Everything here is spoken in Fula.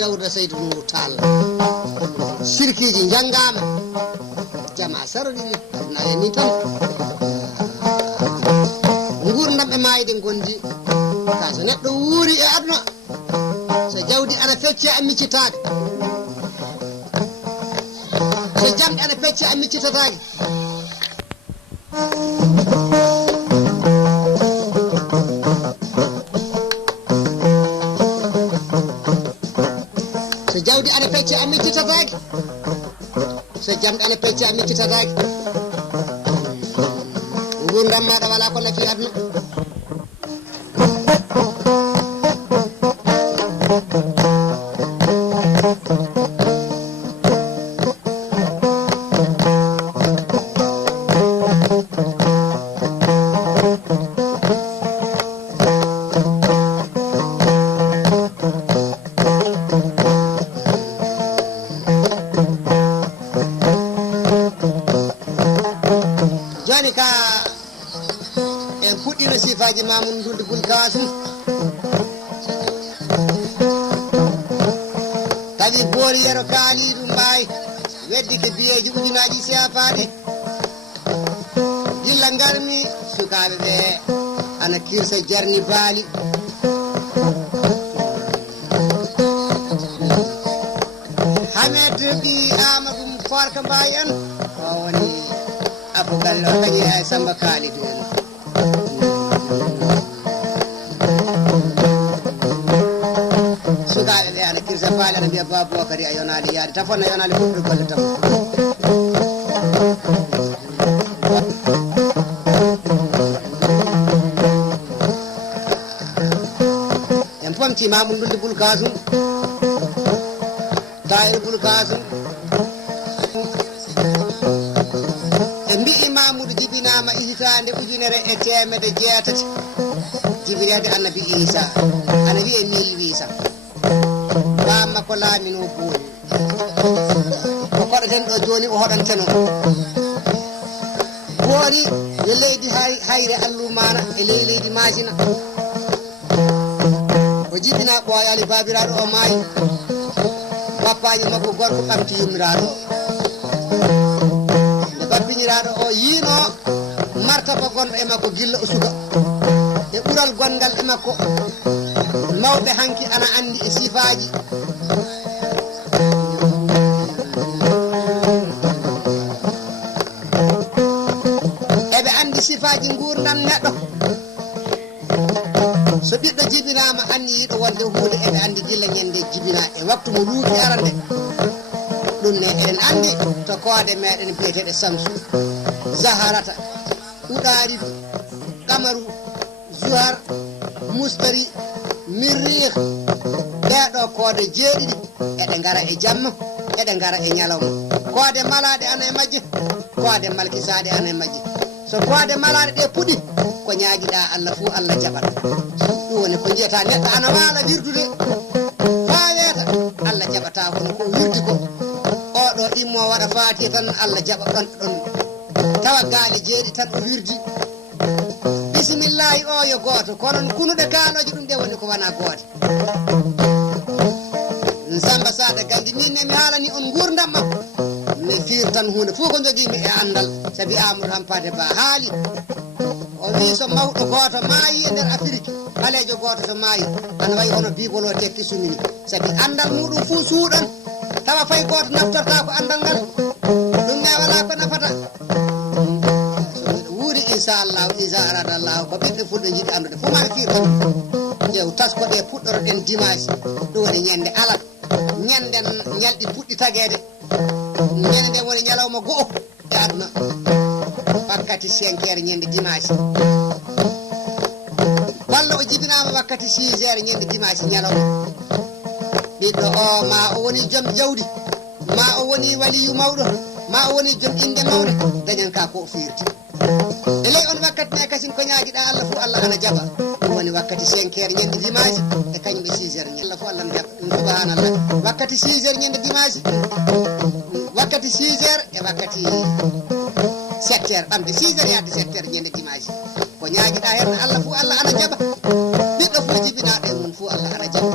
rawda Seydou Nourou Tall sirkiji jangama jama saroɗiri aduna e ni tan gurdam e mayde gondi ka so neɗɗo wuuri e aduna so jawdi ana fecce a miccitade so jamɗe ana fecce a miccitatake so jawdi ana fecce a miccitatake so jamɗe ana fecce a miccitatake gurdam maɗa wala ko nafi aduna joni ka en puɗɗino sifaji Mamoudou Ndouldou Boule Kasum tawi boori yero kaaliɗum mbawi weddi ke biyeji ujunaji sefaɗi dilla garmi sukaɓe ɓe ana kirsa jarni baali Hamed ɓi Amadou Forka Mbaye en o woni abugal o taƴi ay Samba Kalidou en sukaɓe ɓe ana kirsa baali ana mbiya Babouakary a yonali yaade tafonna yonali fuɗɗo golle tafo en pomti Mamoudou Ndouldou Boule Kasum Tahirou Boule Kasum e mbi'i Mamoudou jibinama hitande 1960 jibinede annabi Isa ana wiye 1800 bamma ko laamino booni ko koɗoten ɗo joni o hoɗanteno booni yo leydi hayre allumana e leydi masina o jibina ɓooyali babiraɗo o maayi bappaji makko gorko ɓamti yummiraɗo nde babbiniraɗo o yiino martaba gonɗo e makko gilla o suka e ɓural gongal e makko mawɓe hanki ana andi e sifaji eɓe andi sifaji gurdam neɗɗo so ɓiɗɗo jibinama anni yiɗo wonde hunde eɓe andi gilla ñande jibina e waktu mo ruuki arande ɗum ne eɗen andi to koode meɗen biyeteɗe Samsu Zaharata Uɗari Kamaru Zuhar Mustari Mirrih ɓeɗo koode jeeɗiɗi eɗe gara e jamma eɗe gara e ñalawma koode malaɗe ana e majje koode malkisaɗe ana e majje so koode malaɗe ɗe puɗi ko ñaaguiɗa Allah fuu Allah jaɓata ɗum woni ko jiyata neɗɗo ana waala wirdude fa weeta Allah jaɓata hono ko wirdi ko oɗo immo waɗa faati tan Allah jaɓa ɗon tawa gaali jeeɗi tan o wirdi bisimillahi o yo gooto kono kunuɗe kaaloje ɗum ɗe woni ko wona goote Samba Sada Gandi min ne mi haalani on gurdam makko mi firtan hunde fof ko jogimi e andal sabi Amadou Hampate Ba haali o wi so mawɗo gooto maayi e nder Afrique ɓaleejo gooto so maayi ana wayi hono bibolo tekki sumini sabi andal muɗum fuu suuɗan tawa fay gooto naftorta ko andal ngal ɗum ne wala ko nafata so miɗo wuuri inchallahu isa aradallahu ko ɓiɓɓe fulɓe jiɗi andude fof ma firtan ƴeew tasko ɗe puɗɗoroɗen dimanche ɗum woni ñande alat ñanden ñalɗi puɗɗi tagede ñande nden woni ñalawma go'o e aduna wakkati 5 heures ñande dimanche walla o jibinama wakkati 6 heures ñande dimanche ñalawma ɓiɗɗo o ma o woni joom jawdi ma o woni waliyu mawɗo ma o woni joom inde mawde dañan ka ko firti e ley on wakkati ne kasin ko ñaaguiɗa Allah fuu Allah ana jaɓa ɗum woni wakkati 5 heures ñande dimanche e kañumɓe 6 heures ñande Allah fuu Allah ana jaɓa ɗum subhanallah wakkati 6 heures ñande dimanche wakkati 6 heures e wakkati 7 heures ɓamde 6 heures yadde 7 heures ñande dimanche ko ñaaguiɗa hen Allah fuu Allah ana jaɓa ɓiɗɗo fuu jibinaɗo e mum fuu Allah ana jaɓa